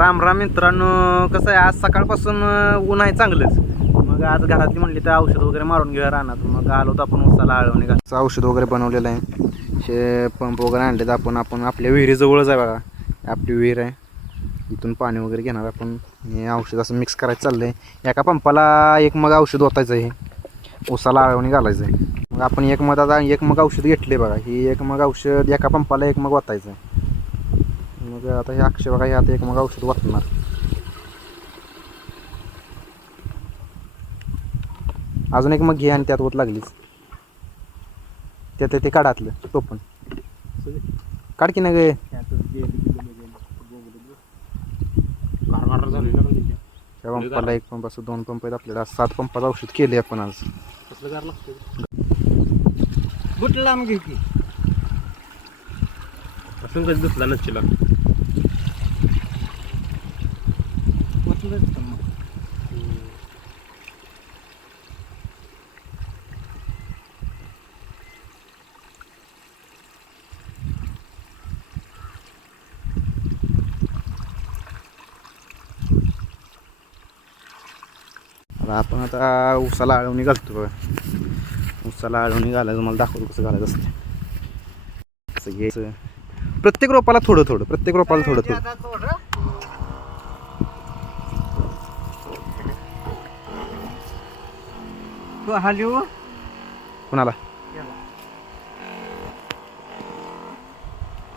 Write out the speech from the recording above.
राम राम मित्रांनो कसं आहे आज सकाळपासून ऊन आहे चांगलंच. मग आज घरातली म्हणली तर औषध वगैरे मारून घेऊया रानात. मग आलो तर आपण उसाला आळवणी घालायचं औषध वगैरे बनवलेलं आहे. हे पंप वगैरे आणले तर आपण. आपण आपल्या विहिरीजवळच आहे बघा. आपली विहीर आहे. इथून पाणी वगैरे घेणार आपण. हे औषध असं मिक्स करायचं चाललं आहे एका पंपाला एक मग औषध ओतायचं आहे. उसाला आळवणी घालायचं आहे. मग आपण एक मग आता एक मग औषध घेतले बघा. ही एक मग औषध एका पंपाला एक मग ओतायचं आहे. मग आता हे अक्षय बघा हे आता एक मग औषध वाटणार. अजून एक मग घे आणि त्यात होत लागलीच त्यात ते काढातलं तो पण. काढ की ना गे पंपाला एक पंप असं दोन पंप आहेत आपल्याला सात पंपाचं औषध केले आपण आज. कसलं गार लागतं बुटला मग की? असं कधी दुसला नसशीला बुटलंच का मग आता आपण आता उसाला आळवणी घालतो बघा. उसाला आळवणी घालायचं मला दाखवतो कसं घालायचं असतं असं घ्यायचं. प्रत्येक रोपाला थोडं थोडं प्रत्येक रोपाला थोडं थोडं. तो हॅलो कुणाला?